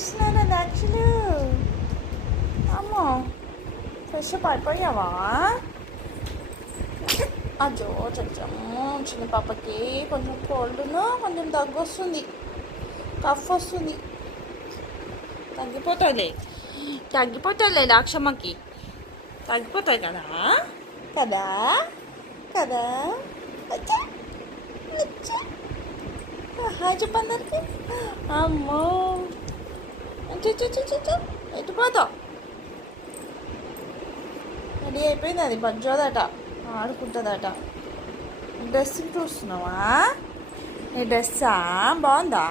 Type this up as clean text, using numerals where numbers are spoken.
చేస్తున్నారా యాక్చువల్లీ? అమ్మో, fresh up అయిపోయావా? అజో చచ్చమ్మో, చిన్న పాపకి కొంచెం కోల్డ్ను కొంచెం దగ్గు వస్తుంది, కఫ్ వస్తుంది. తగ్గిపోతాయిలే లాక్షమ్మకి, తగ్గిపోతాయి కదా కదా కదా. హాయ్ చెప్పందరికి. అమ్మో ఎటు పోతావు? రెడీ అయిపోయింది, అది బజ్జోదట, ఆడుకుంటుందట. డ్రెస్ చూస్తున్నావా? నీ డ్రెస్సా బాగుందా?